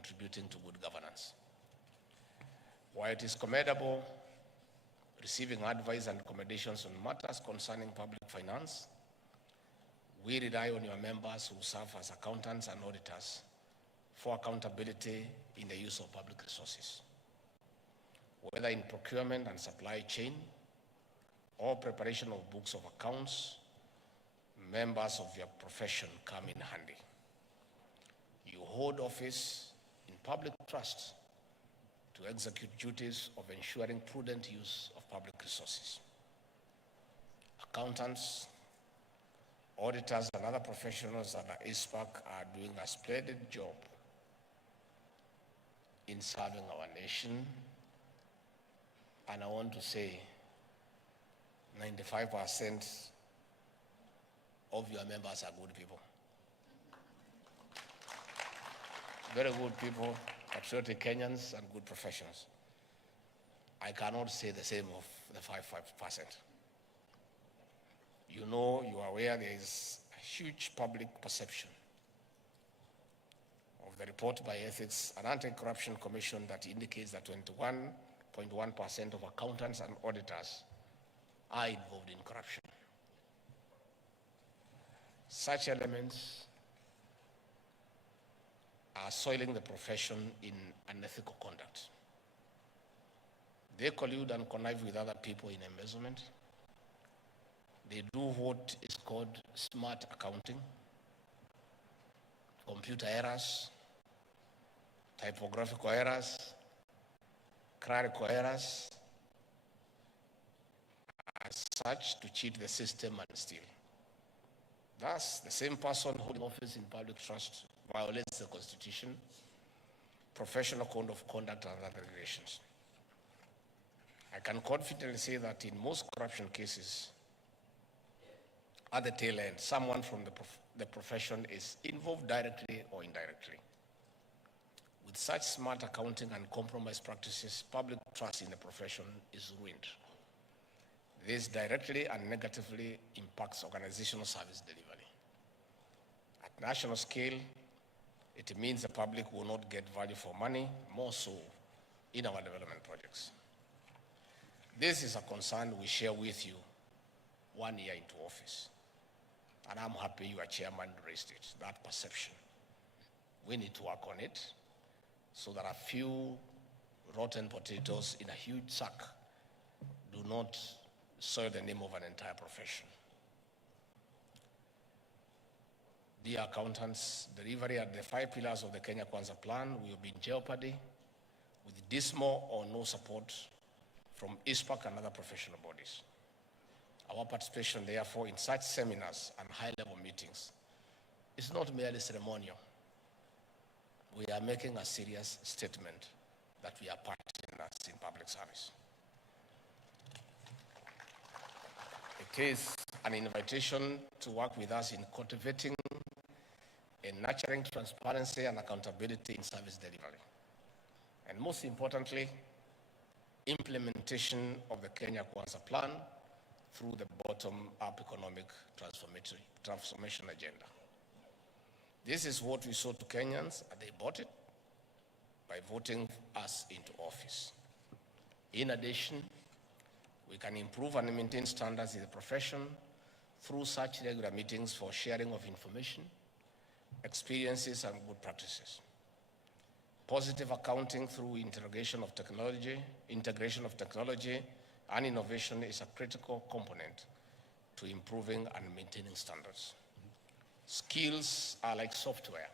contributing to good governance. While it is commendable receiving advice and recommendations on matters concerning public finance, we rely on your members who serve as accountants and auditors for accountability in the use of public resources. Whether in procurement and supply chain or preparation of books of accounts, members of your profession come in handy. You hold office in public trust to execute duties of ensuring prudent use of public resources. Accountants, auditors, and other professionals at the ICPAK are doing a splendid job in serving our nation, and I want to say 95% of your members are good people. Very good people, patriotic Kenyans, and good professionals. I cannot say the same of the 5%. You know, you are aware there is a huge public perception of the report by Ethics and Anti-Corruption Commission that indicates that 21.1% of accountants and auditors are involved in corruption. Such elements are soiling the profession in unethical conduct. They collude and connive with other people in embezzlement. They do what is called smart accounting, computer errors, typographical errors, clerical errors, as such to cheat the system and steal. Thus, the same person holding office in public trust violates the Constitution, professional code of conduct, and other regulations. I can confidently say that in most corruption cases, at the tail end, someone from the profession is involved directly or indirectly. With such smart accounting and compromised practices, public trust in the profession is ruined. This directly and negatively impacts organizational service delivery. At national scale, it means the public will not get value for money, more so in our development projects. This is a concern we share with you 1 year into office. And I'm happy your chairman raised it, that perception. We need to work on it so that a few rotten potatoes in a huge sack do not soil the name of an entire profession. Dear accountants, delivery at the 5 pillars of the Kenya Kwanza plan will be in jeopardy with dismal or no support from ICPAK and other professional bodies. Our participation, therefore, in such seminars and high-level meetings is not merely ceremonial. We are making a serious statement that we are partners in public service. It is an invitation to work with us in cultivating and nurturing transparency and accountability in service delivery. And most importantly, implementation of the Kenya Kwanza plan through the bottom-up economic transformation agenda. This is what we saw to Kenyans, and they bought it by voting us into office. In addition, we can improve and maintain standards in the profession through such regular meetings for sharing of information, experiences, and good practices. Positive accounting through integration of technology and innovation is a critical component to improving and maintaining standards. Skills are like software.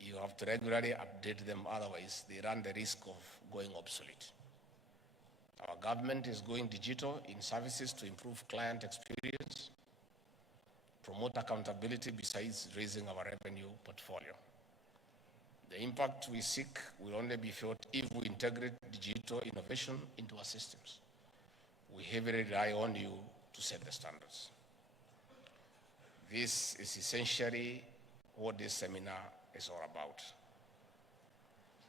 You have to regularly update them, otherwise they run the risk of going obsolete. Our government is going digital in services to improve client experience, promote accountability besides raising our revenue portfolio. The impact we seek will only be felt if we integrate digital innovation into our systems. We heavily rely on you to set the standards. This is essentially what this seminar is all about.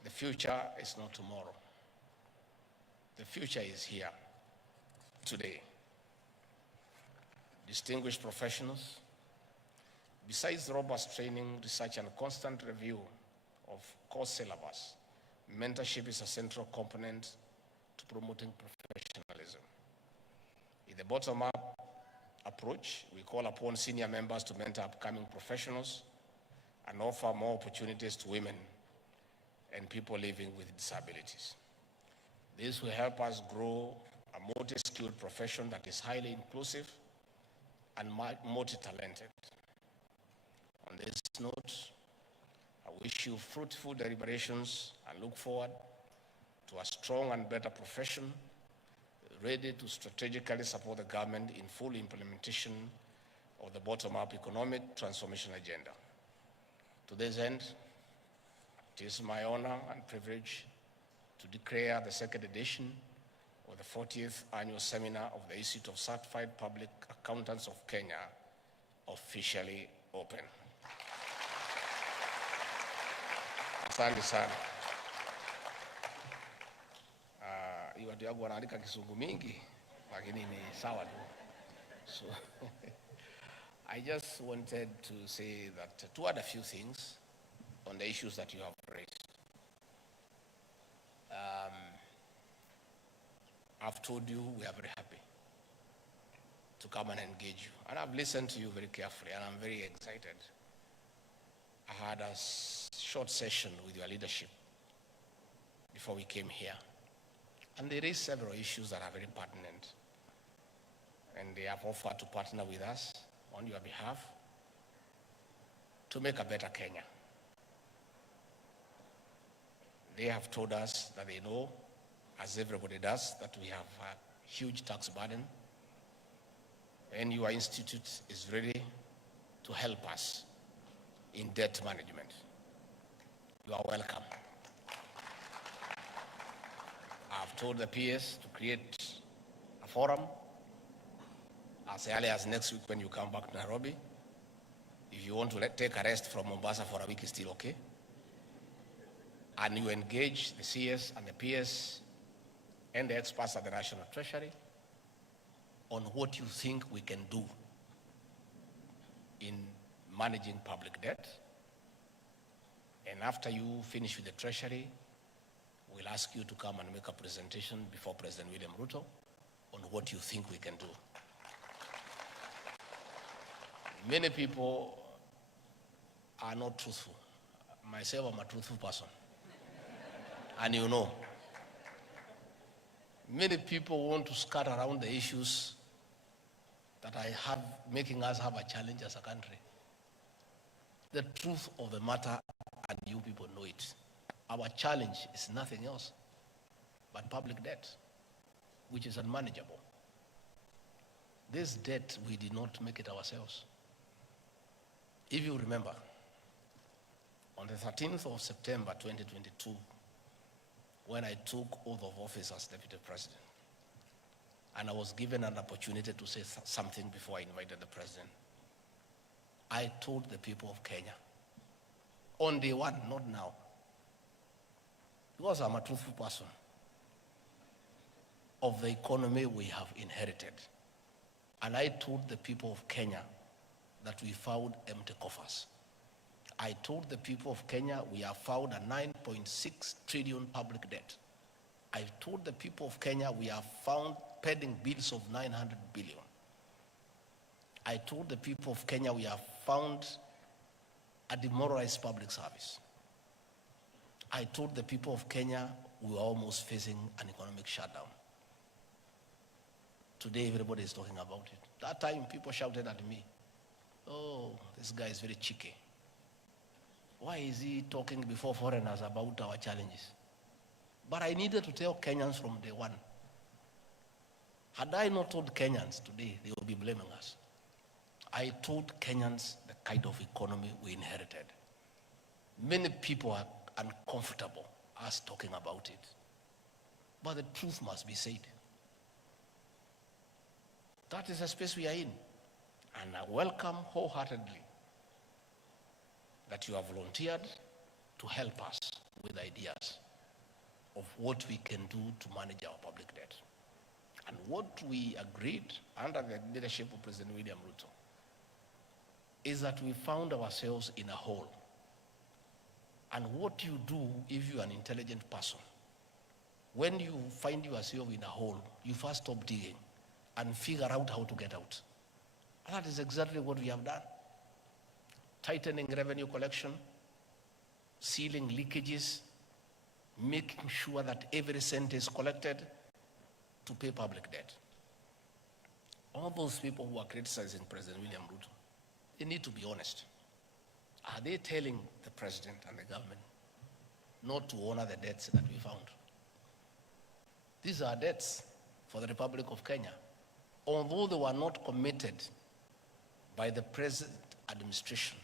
The future is not tomorrow. The future is here, today. Distinguished professionals, besides robust training, research, and constant review of course syllabus, mentorship is a central component to promoting professionalism. In the bottom-up approach, we call upon senior members to mentor upcoming professionals and offer more opportunities to women and people living with disabilities. This will help us grow a multi-skilled profession that is highly inclusive and multi-talented. On this note, I wish you fruitful deliberations and look forward to a strong and better profession, ready to strategically support the government in full implementation of the bottom-up economic transformation agenda. To this end, it is my honor and privilege to declare the second edition of the 40th annual seminar of the Institute of Certified Public Accountants of Kenya officially open. Asante sana. Hiyo watu yangu wanaandika Kisungu mingi, lakini ni sawa tu. So I just wanted to say that to add a few things on the issues that you have raised. I've told you we are very happy to come and engage you. And I've listened to you very carefully, and I'm very excited. I had a short session with your leadership before we came here. And there is several issues that are very pertinent. And they have offered to partner with us on your behalf to make a better Kenya. They have told us that they know, as everybody does, that we have a huge tax burden, and your institute is ready to help us in debt management. You are welcome. I've told the PS to create a forum as early as next week when you come back to Nairobi. If you want to take a rest from Mombasa for a week, it's still okay. And you engage the CS and the PS and the experts at the National Treasury on what you think we can do in managing public debt. And after you finish with the Treasury, we'll ask you to come and make a presentation before President William Ruto on what you think we can do. Many people are not truthful. Myself, I'm a truthful person. And you know, many people want to skirt around the issues that I have, making us have a challenge as a country. The truth of the matter, and you people know it. Our challenge is nothing else but public debt, which is unmanageable. This debt, we did not make it ourselves. If you remember, on the 13th of September 2022, when I took oath of office as Deputy President, and I was given an opportunity to say something before I invited the President, I told the people of Kenya, on day one, not now, because I'm a truthful person, of the economy we have inherited. And I told the people of Kenya that we found empty coffers. I told the people of Kenya we have found a 9.6 trillion public debt. I told the people of Kenya we have found pending bills of 900 billion. I told the people of Kenya we have found a demoralized public service. I told the people of Kenya we were almost facing an economic shutdown. Today everybody is talking about it. That time people shouted at me, oh, this guy is very cheeky. Why is he talking before foreigners about our challenges? But I needed to tell Kenyans from day one. Had I not told Kenyans today, they would be blaming us. I told Kenyans the kind of economy we inherited. Many people are uncomfortable us talking about it. But the truth must be said. That is the space we are in. And I welcome wholeheartedly that you have volunteered to help us with ideas of what we can do to manage our public debt. And what we agreed under the leadership of President William Ruto is that we found ourselves in a hole And what you do if you're an intelligent person, when you find yourself in a hole, you first stop digging and figure out how to get out. And that is exactly what we have done. Tightening revenue collection, sealing leakages, making sure that every cent is collected to pay public debt. All those people who are criticizing President William Ruto, they need to be honest. Are they telling the president and the government not to honor the debts that we found? These are debts for the Republic of Kenya. Although they were not committed by the present administration,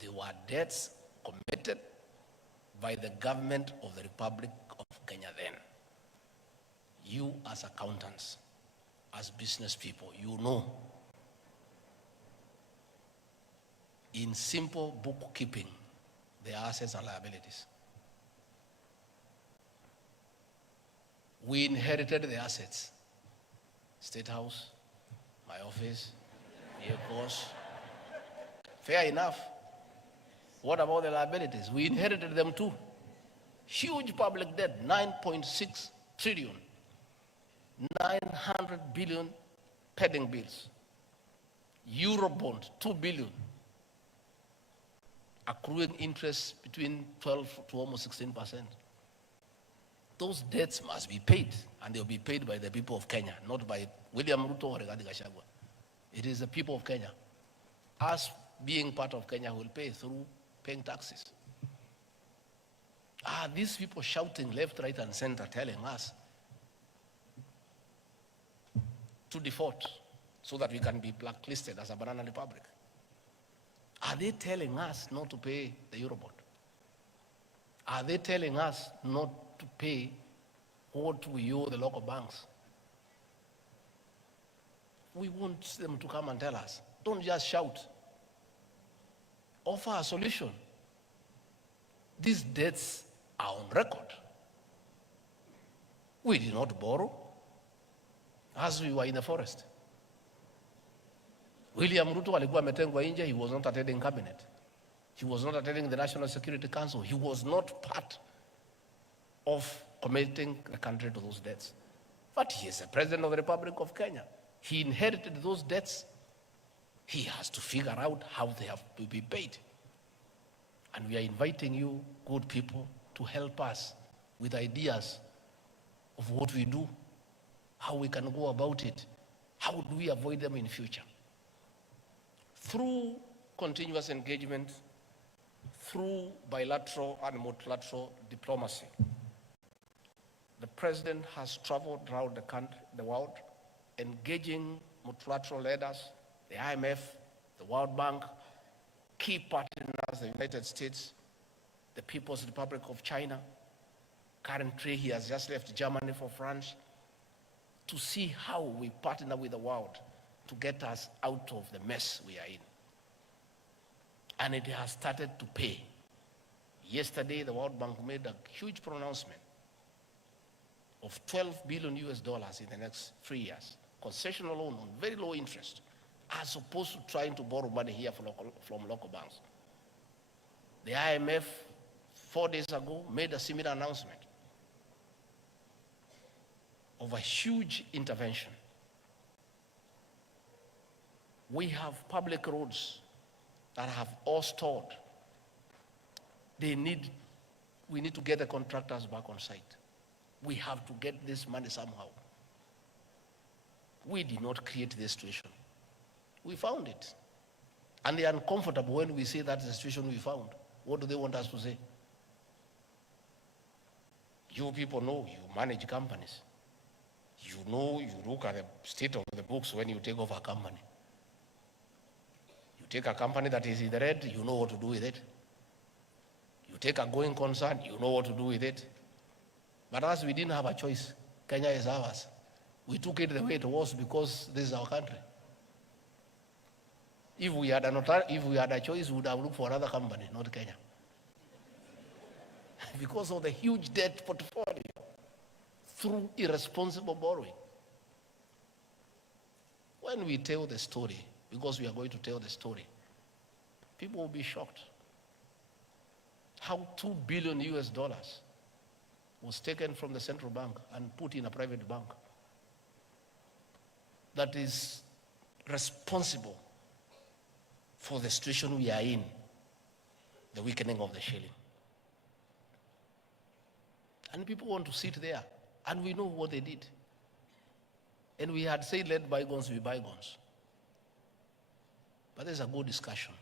they were debts committed by the government of the Republic of Kenya then. You as accountants, as business people, you know, in simple bookkeeping, there are assets and liabilities. We inherited the assets. State House, my office, vehicles. Fair enough. What about the liabilities? We inherited them too. Huge public debt, 9.6 trillion. 900 billion pending bills. Eurobond, 2 billion. Accruing interest between 12 to almost 16%. Those debts must be paid, and they'll be paid by the people of Kenya, not by William Ruto or Gachagua. It is the people of Kenya. Us being part of Kenya will pay through paying taxes. These people shouting left, right, and center telling us to default so that we can be blacklisted as a banana republic. Are they telling us not to pay the Eurobond? Are they telling us not to pay what we owe the local banks? We want them to come and tell us. Don't just shout. Offer a solution. These debts are on record. We did not borrow as we were in the forest. William Ruto alikuwa ametengwa nje. He was not attending cabinet. He was not attending the National Security Council. He was not part of committing the country to those debts. But he is the president of the Republic of Kenya. He inherited those debts. He has to figure out how they have to be paid. And we are inviting you, good people, to help us with ideas of what we do, how we can go about it, how do we avoid them in future. Through continuous engagement, through bilateral and multilateral diplomacy, the president has traveled around the country, the world, engaging multilateral leaders, the IMF, the World Bank, key partners, the United States, the People's Republic of China. Currently, he has just left Germany for France to see how we partner with the world to get us out of the mess we are in. And it has started to pay. Yesterday, the World Bank made a huge pronouncement of $12 billion in the next 3 years. Concessional loan on very low interest, as opposed to trying to borrow money here from local banks. The IMF, 4 days ago, made a similar announcement of a huge intervention. We have public roads that have all stalled. We need to get the contractors back on site. We have to get this money somehow. We did not create this situation. We found it. And they are uncomfortable when we say that's the situation we found. What do they want us to say? You people know, you manage companies. You know, you look at the state of the books when you take over a company. You take a company that is in the red, you know what to do with it. You take a going concern, you know what to do with it. But us, we didn't have a choice. Kenya is ours. We took it the way it was because this is our country. If we had a choice, we would have looked for another company, not Kenya. Because of the huge debt portfolio through irresponsible borrowing. When we tell the story, because we are going to tell the story, people will be shocked. how $2 billion was taken from the central bank and put in a private bank that is responsible for the situation we are in, the weakening of the shilling. And people want to sit there, and we know what they did. And we had said, let bygones be bygones. But there's a good discussion.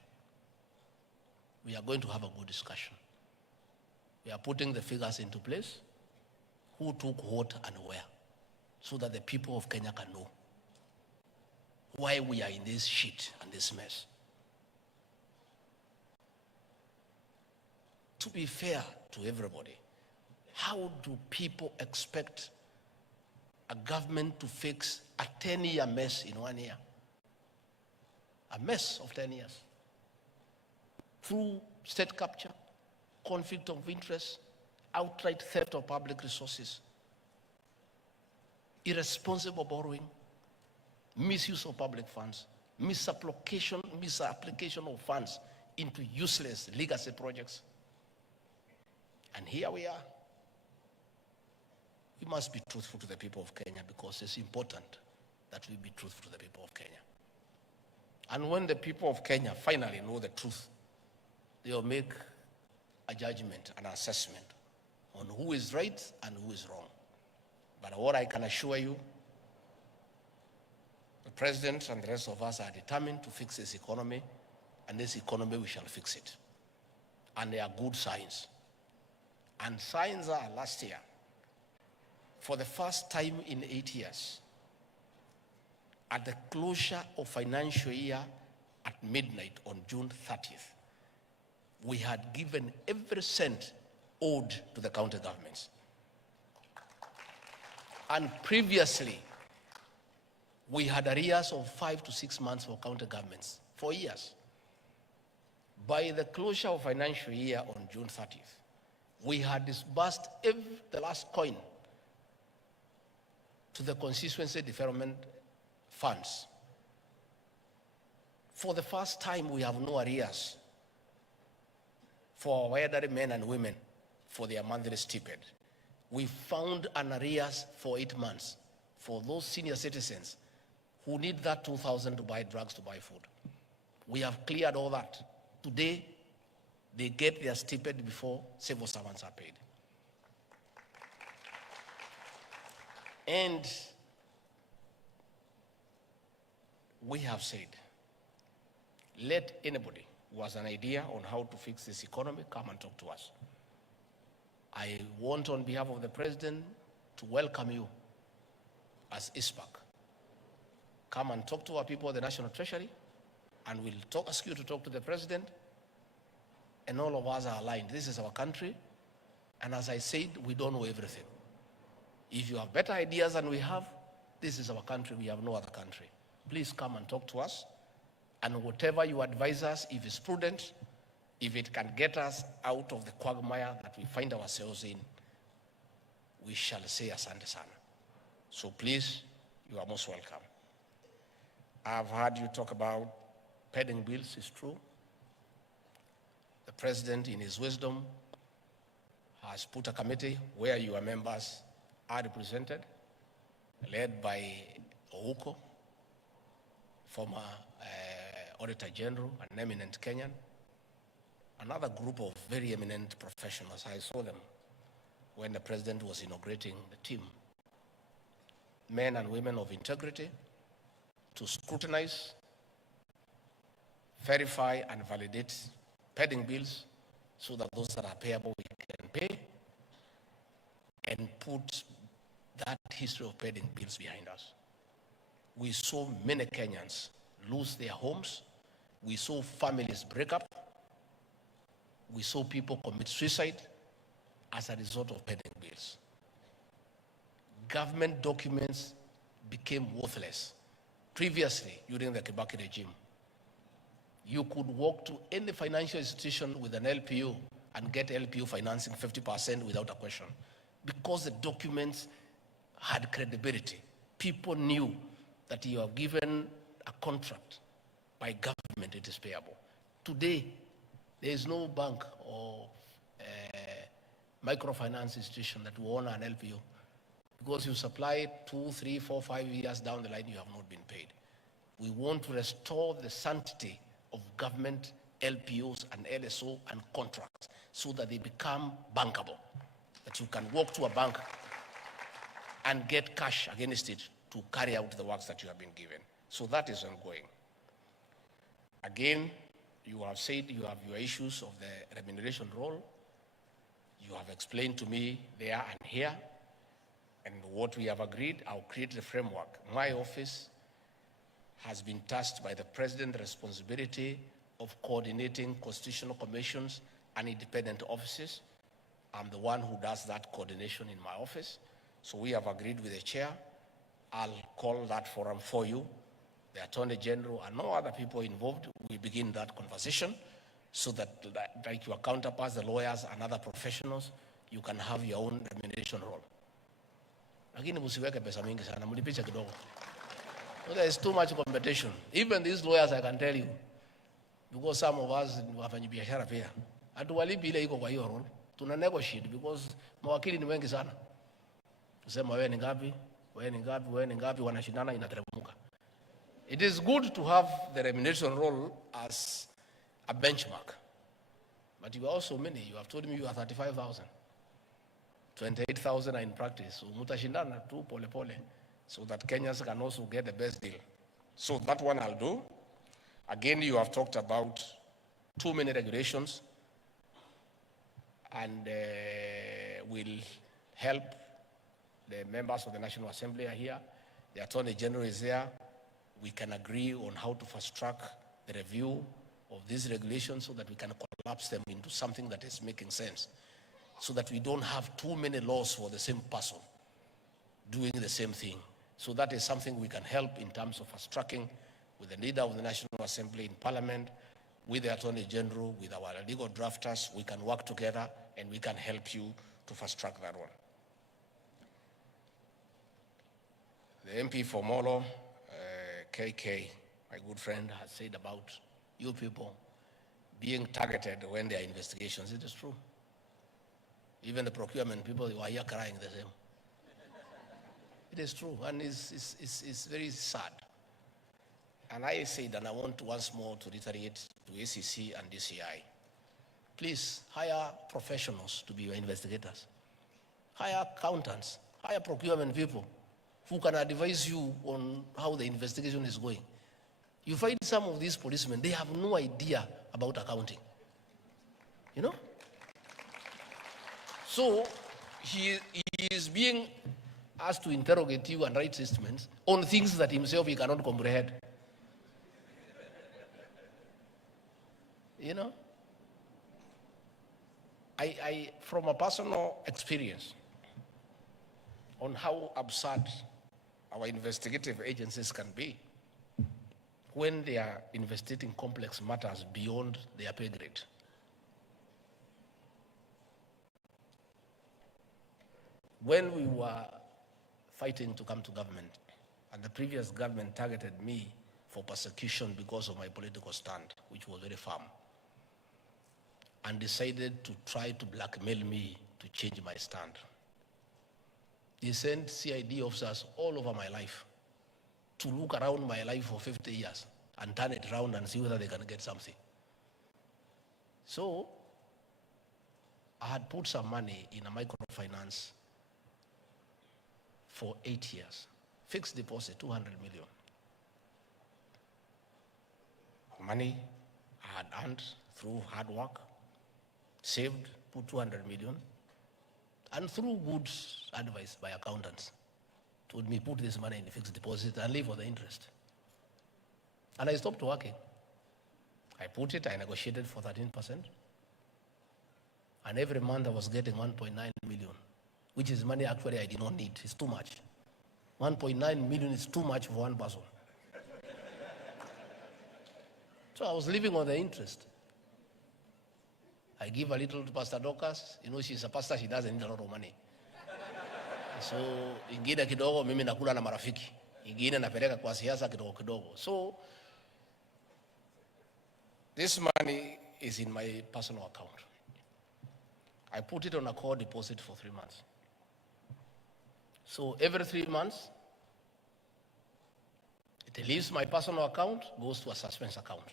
We are going to have a good discussion. We are putting the figures into place, who took what and where, so that the people of Kenya can know why we are in this shit and this mess. To be fair to everybody, how do people expect a government to fix a 10-year mess in 1 year? A mess of 10 years. Through state capture, conflict of interest, outright theft of public resources, irresponsible borrowing, misuse of public funds, misapplication of funds into useless legacy projects. And here we are. We must be truthful to the people of Kenya, because it's important that we be truthful to the people of Kenya. And when the people of Kenya finally know the truth, they will make a judgment, an assessment on who is right and who is wrong. But what I can assure you, the president and the rest of us are determined to fix this economy, and this economy, we shall fix it. And there are good signs. And signs are, last year, for the first time in 8 years, at the closure of financial year at midnight on June 30th, we had given every cent owed to the county governments. And previously, we had arrears of 5 to 6 months for county governments, for years. By the closure of financial year on June 30th, we had disbursed the last coin to the constituency development funds. For the first time, we have no arrears for our elderly men and women for their monthly stipend. We found an arrears for 8 months for those senior citizens who need that 2,000 to buy drugs, to buy food. We have cleared all that. Today, they get their stipend before civil servants are paid. And we have said, let anybody who has an idea on how to fix this economy come and talk to us. I want, on behalf of the president, to welcome you as ICPAK. Come and talk to our people at the National Treasury, and we'll ask you to talk to the president, and all of us are aligned. This is our country, and as I said, we don't know everything. If you have better ideas than we have, this is our country. We have no other country. Please come and talk to us, and whatever you advise us, if it's prudent, if it can get us out of the quagmire that we find ourselves in, we shall say asante sana. So please, you are most welcome. I've heard you talk about pending bills. It's true. The president, in his wisdom, has put a committee where your members are represented, led by Ouko, former Auditor General, an eminent Kenyan, another group of very eminent professionals. I saw them when the president was inaugurating the team. Men and women of integrity, to scrutinize, verify, and validate pending bills so that those that are payable we can pay, and put that history of pending bills behind us. We saw many Kenyans lose their homes. We saw families break up. We saw people commit suicide as a result of pending bills. Government documents became worthless. Previously, during the Kibaki regime, you could walk to any financial institution with an LPO and get LPO financing 50% without a question, because the documents had credibility. People knew that you are given a contract by government, it is payable. Today, there is no bank or microfinance institution that will honor and help you. Because you supply 2, 3, 4, 5 years down the line, you have not been paid. We want to restore the sanctity of government LPOs and LSO and contracts so that they become bankable, that you can walk to a bank and get cash against it to carry out the works that you have been given. So that is ongoing. Again, you have said you have your issues of the remuneration role. You have explained to me there and here, and what we have agreed, I'll create the framework. My office has been tasked by the President the responsibility of coordinating constitutional commissions and independent offices. I'm the one who does that coordination in my office. So we have agreed with the chair. I'll call that forum for you. The Attorney General and no other people involved, we begin that conversation so that, like your counterparts, the lawyers and other professionals, you can have your own remuneration role. Lakini msiweke pesa mingi sana, mlipiche kidogo. There is too much competition. Even these lawyers, I can tell you, because some of us wafanyi biashara pia, hatuwalipi ile iko kwa hiyo role. Tuna negotiate because mawakili ni wengi sana. Tusema wewe ni ngapi, wewe ni ngapi, wewe ni ngapi, wanashindana inateremka. It is good to have the remuneration role as a benchmark. But you are also many. You have told me you are 35,000. 28,000 are in practice. So mutashindana tu pole pole so that Kenyans can also get the best deal. So that one I'll do. Again, you have talked about too many regulations, and will help. The members of the National Assembly are here. The Attorney General is there. We can agree on how to fast track the review of these regulations so that we can collapse them into something that is making sense, so that we don't have too many laws for the same person doing the same thing. So that is something we can help in terms of fast tracking with the leader of the National Assembly in Parliament, with the Attorney General, with our legal drafters. We can work together and we can help you to fast track that one. The MP for Molo, KK, my good friend, has said about you people being targeted when there are investigations. It is true. Even the procurement people who are here crying the same. It is true, and it's very sad. And I said, and I want to once more to reiterate to ACC and DCI, please hire professionals to be your investigators. Hire accountants, hire procurement people who can advise you on how the investigation is going. You find some of these policemen, they have no idea about accounting. You know? So he is being asked to interrogate you and write statements on things that himself he cannot comprehend. You know? I from a personal experience on how absurd our investigative agencies can be when they are investigating complex matters beyond their pay grade. When we were fighting to come to government, and the previous government targeted me for persecution because of my political stand, which was very firm, and decided to try to blackmail me to change my stand. They sent CID officers all over my life to look around my life for 50 years and turn it around and see whether they can get something. So I had put some money in a microfinance for 8 years. Fixed deposit, 200 million. Money I had earned through hard work, saved, put 200 million, and through good advice by accountants, told me put this money in the fixed deposit and live for the interest. And I stopped working. I put it, I negotiated for 13%. And every month I was getting 1.9 million, which is money actually I did not need. It's too much. 1.9 million is too much for one person. So I was living on the interest. I give a little to Pastor Dorcas. You know, she's a pastor, she doesn't need a lot of money. So, ingine kidogo, mimi nakula na marafiki. Ingine napeleka kwa siasa kidogo kidogo. So, this money is in my personal account. I put it on a core deposit for 3 months. So every 3 months, it leaves my personal account, goes to a suspense account.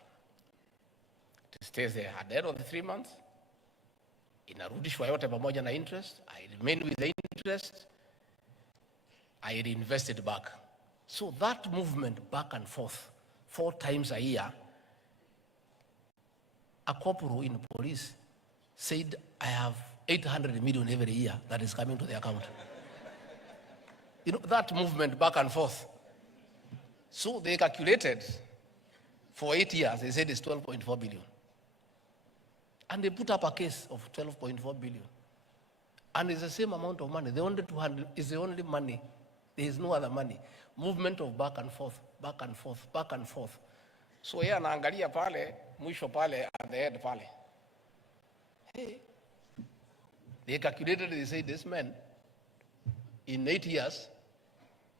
It stays there. At the end of the 3 months, inarudishwa yote pamoja na interest. I remain with the interest. I reinvest it back. So that movement back and forth 4 times a year, a corporal in police said, I have 800 million every year that is coming to the account. You know, that movement back and forth. So they calculated for 8 years, they said it's 12.4 billion. And they put up a case of 12.4 billion. And it's the same amount of money. The only 200 is the only money. There is no other money. Movement of back and forth, back and forth, back and forth. So here anaangalia pale, mwisho pale, at the head pale. Hey, they calculated, they say this man, in 8 years,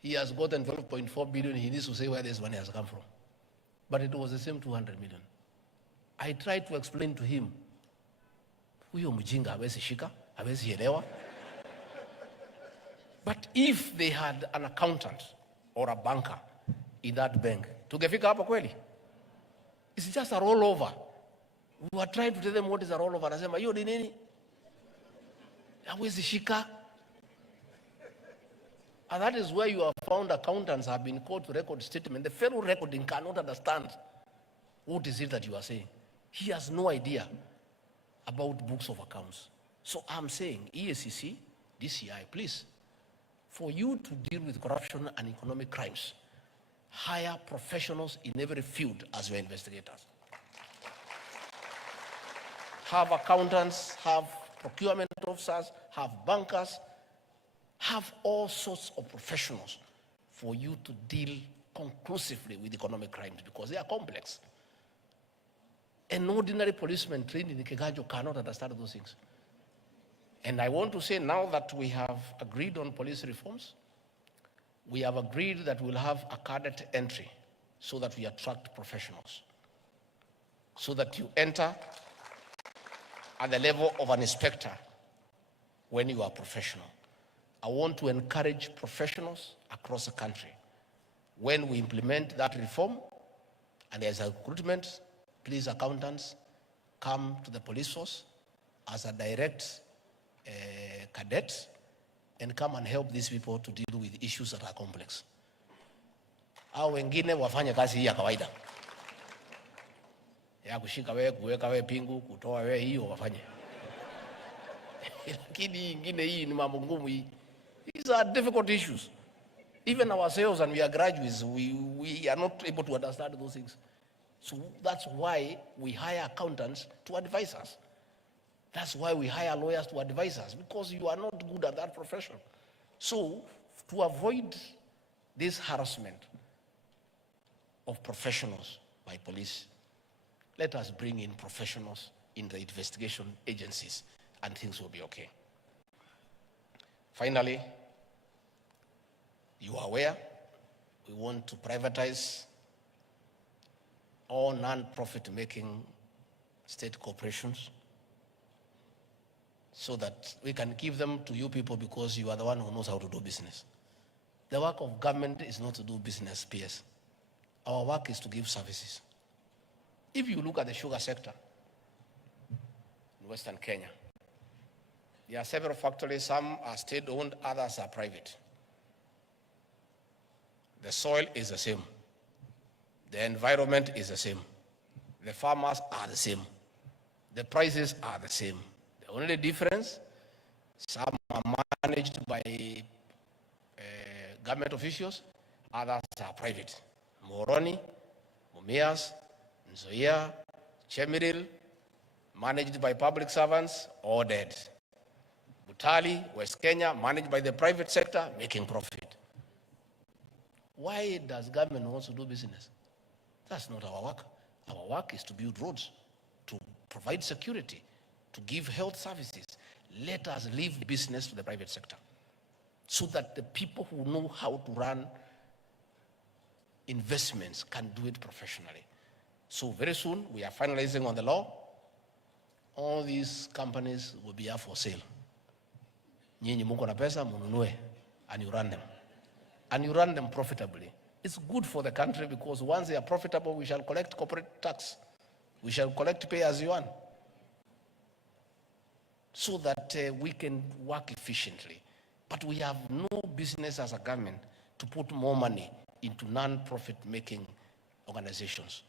he has gotten 12.4 billion. He needs to say where this money has come from. But it was the same 200 million. I tried to explain to him, huyo mjinga hawezi shika, hawezi elewa. But if they had an accountant or a banker in that bank, tungefika hapa kweli? It's just a rollover. We were trying to tell them what is a rollover. Anasema, hiyo ni nini? Hawezi shika. And that is where you have found accountants have been called to record statement. The fellow recording cannot understand what is it that you are saying. He has no idea about books of accounts. So I'm saying, EACC, DCI, please, for you to deal with corruption and economic crimes, hire professionals in every field as your investigators. Have accountants, have procurement officers, have bankers, have all sorts of professionals for you to deal conclusively with economic crimes because they are complex. An ordinary policeman trained in Kegajo cannot understand those things. And I want to say now that we have agreed on police reforms, we have agreed that we'll have a cadet entry so that we attract professionals, so that you enter at the level of an inspector when you are professional. I want to encourage professionals across the country. When we implement that reform and there's a recruitment, please, accountants, come to the police force as a direct cadet and come and help these people to deal with issues that are complex. Au wengine wafanye kazi hii ya kawaida. Ya kushika wewe, kuweka wewe pingu, kutoa wewe, hiyo wafanye. Lakini ingine hii ni mambo ngumu hii. These are difficult issues. Even ourselves, and we are graduates, we are not able to understand those things. So that's why we hire accountants to advise us. That's why we hire lawyers to advise us, because you are not good at that profession. So to avoid this harassment of professionals by police, let us bring in professionals in the investigation agencies and things will be okay. Finally, you are aware, we want to privatize all non-profit making state corporations so that we can give them to you people because you are the one who knows how to do business. The work of government is not to do business, PS. Our work is to give services. If you look at the sugar sector in Western Kenya, there are several factories, some are state-owned, others are private. The soil is the same. The environment is the same. The farmers are the same. The prices are the same. The only difference, some are managed by government officials, others are private. Moroni, Mumias, Nzoia, Chemiril, managed by public servants, or dead. Butali, West Kenya, managed by the private sector, making profit. Why does government want to do business? That's not our work. Our work is to build roads, to provide security, to give health services. Let us leave business to the private sector so that the people who know how to run investments can do it professionally. So very soon, we are finalizing on the law all these companies will be up for sale. Nyinyi muko na pesa, mununue, and you run them. And you run them profitably. It's good for the country because once they are profitable, we shall collect corporate tax. We shall collect pay as you earn. So that we can work efficiently. But we have no business as a government to put more money into non-profit making organizations.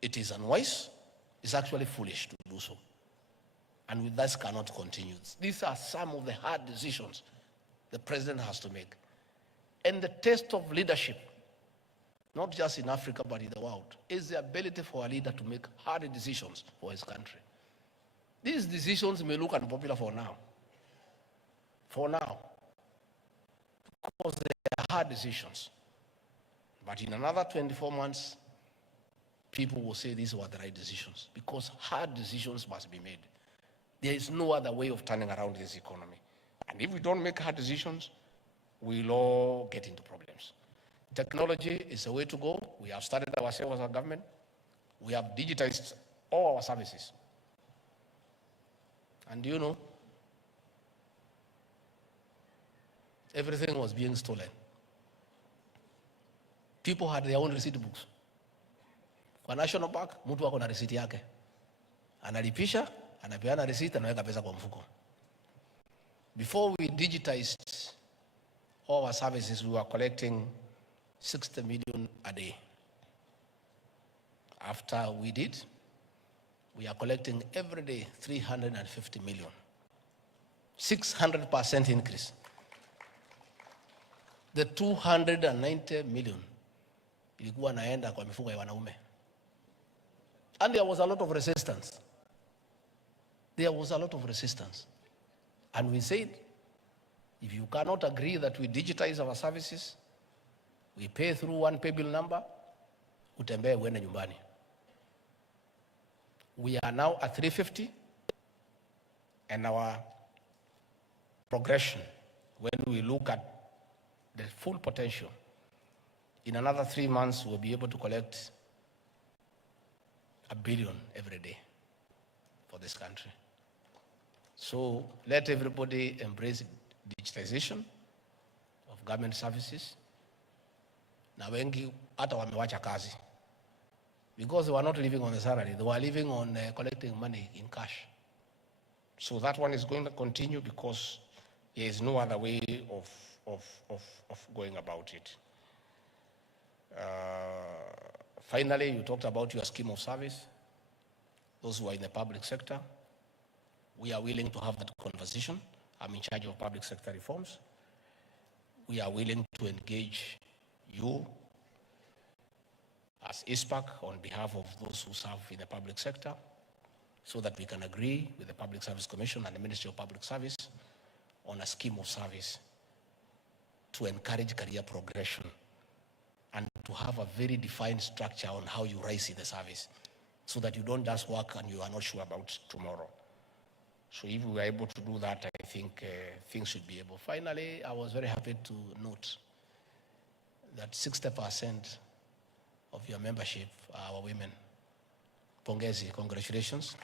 It is unwise. It's actually foolish to do so. And with that cannot continue. These are some of the hard decisions the president has to make. And the test of leadership, not just in Africa, but in the world, is the ability for a leader to make hard decisions for his country. These decisions may look unpopular for now. Because they are hard decisions. But in another 24 months, people will say these were the right decisions, because hard decisions must be made. There is no other way of turning around this economy. And if we don't make hard decisions, we'll all get into problems. Technology is the way to go. We have started ourselves as a government. We have digitized all our services. And you know, everything was being stolen. People had their own receipt books. Kwa National Park, mtu wako na receipt yake. Analipisha, anapeana receipt, anaweka pesa kwa mfuko. Before we digitized all our services, we were collecting 60 million a day. After we did, we are collecting every day 350 million. 600% increase. The 290 million ilikuwa naenda kwa mifuko ya wanaume. And there was a lot of resistance. And we said, if you cannot agree that we digitize our services, we pay through one pay bill number, utembee uende nyumbani. We are now at 350, and our progression, when we look at the full potential, in another 3 months, we'll be able to collect $1 billion every day for this country. So let everybody embrace digitization of government services. Na wengi hata wamewacha kazi, because they were not living on the salary, they were living on collecting money in cash. So that one is going to continue, because there is no other way of going about it. Finally, you talked about your scheme of service. Those who are in the public sector, we are willing to have that conversation. I'm in charge of public sector reforms. We are willing to engage you as ICPAK on behalf of those who serve in the public sector, so that we can agree with the Public Service Commission and the Ministry of Public Service on a scheme of service to encourage career progression and to have a very defined structure on how you rise in the service, so that you don't just work and you are not sure about tomorrow. So if we are able to do that, I think things should be able. Finally, I was very happy to note that 60% of your membership are our women. Pongezi, congratulations.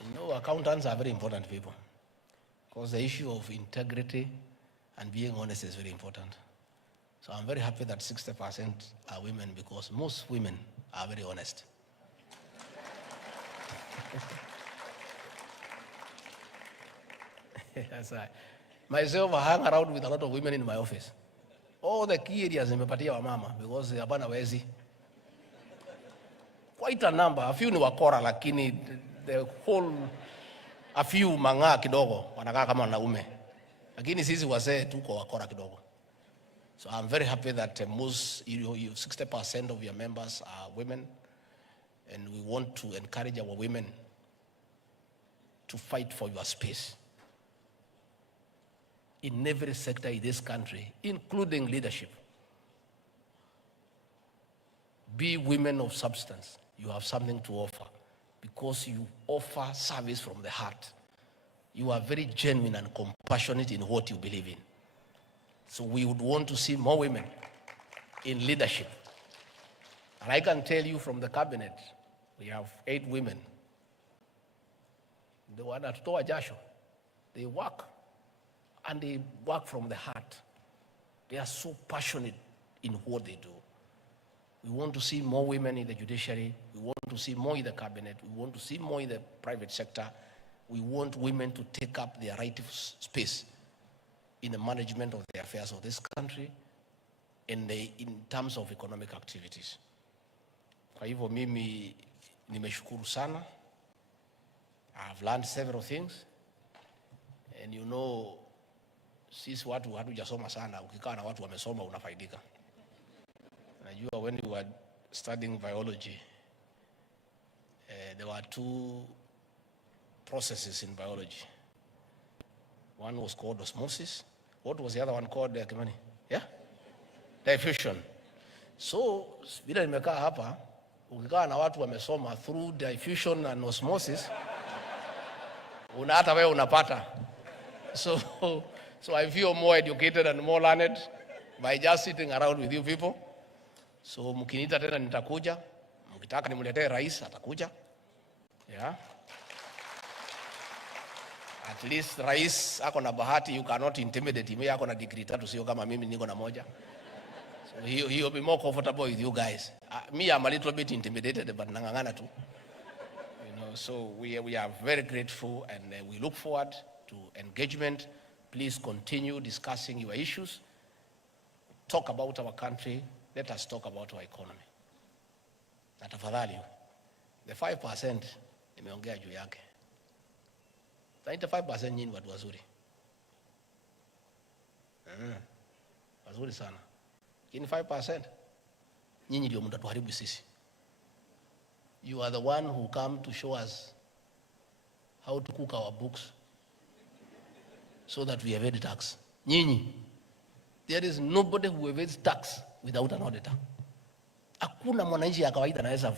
You know, accountants are very important people, because the issue of integrity and being honest is very important. So I'm very happy that 60% are women, because most women are very honest. That's right. Myself, I hang around with a lot of women in my office. All the key areas nimepatia wa mama, because hapana wezi. Quite a number, a few ni wakora, lakini the whole, a few manga kidogo, wanakaa kama wanaume. Lakini sisi wazee tuko wakora kidogo. So I'm very happy that most, 60% of your members are women, and we want to encourage our women to fight for your space in every sector in this country, including leadership. Be women of substance. You have something to offer, because you offer service from the heart. You are very genuine and compassionate in what you believe in. So we would want to see more women in leadership. And I can tell you from the cabinet, we have 8 women. The one at Toa Jasho, they work, and they work from the heart. They are so passionate in what they do. We want to see more women in the judiciary. We want to see more in the cabinet. We want to see more in the private sector. We want women to take up their rightful space in the management of the affairs of this country and in terms of economic activities. Kwa hivyo mimi nimeshukuru sana. I've learned several things. And you know, sisi watu hatujasoma sana, ukikaa na watu wamesoma unafaidika. Najua when we were studying biology, there were 2 processes in biology. One was called osmosis. What was the other one called, Kimani? Yeah? Diffusion. So, bila nimekaa hapa, ukikaa na watu wamesoma through diffusion and osmosis, hata wewe unapata. So I feel more educated and more learned by just sitting around with you people. So mkinita tena nitakuja. Mkitaka nimuletee rais atakuja. Yeah. At least rais ako na bahati, you cannot intimidate him. Ako na degree 3, sio kama mimi niko na moja. So he will be more comfortable with you guys. Me, I'm a little bit intimidated, but nangangana too. You know, so we are very grateful, and we look forward to engagement. Please continue discussing your issues. Talk about our country. Let us talk about our economy. Na tafadhali, the 5% nimeongea juu yake. 95% nyinyi watu wazuri. Wazuri sana. Lakini 5% nyinyi ndio mtatuharibu sisi. You are the one who come to show us how to cook our books so that we evade tax. Nyinyi. There is nobody who evades tax without an auditor. Hakuna mwananchi ya kawaida anaweza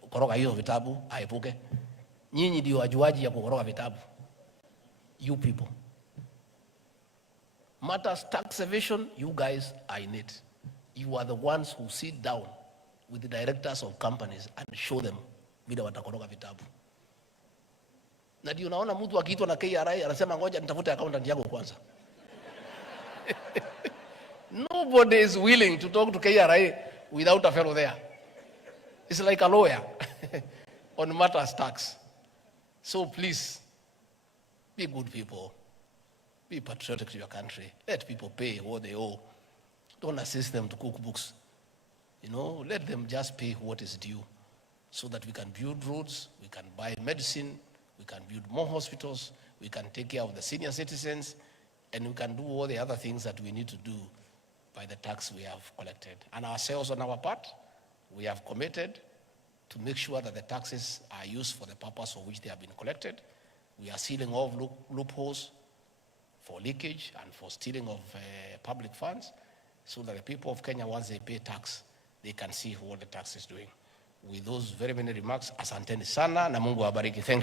kukoroga hiyo vitabu aepuke. Nyinyi ndio wajuaji ya kukoroga vitabu. You people. Matters tax evasion, you guys are in it. You are the ones who sit down with the directors of companies and show them vile watakoroga vitabu. Na ndio unaona mtu akiitwa na KRA anasema ngoja nitafute accountant yako kwanza. Nobody is willing to talk to KRA without a fellow there. It's like a lawyer on matters tax. So please, be good people. Be patriotic to your country. Let people pay what they owe. Don't assist them to cook books. You know, let them just pay what is due so that we can build roads, we can buy medicine, we can build more hospitals, we can take care of the senior citizens, and we can do all the other things that we need to do by the tax we have collected. And ourselves on our part, we have committed to make sure that the taxes are used for the purpose for which they have been collected. We are sealing off loopholes for leakage and for stealing of public funds so that the people of Kenya, once they pay tax, they can see what the tax is doing. With those very many remarks, asanteni sana na Mungu awabariki. Thank you.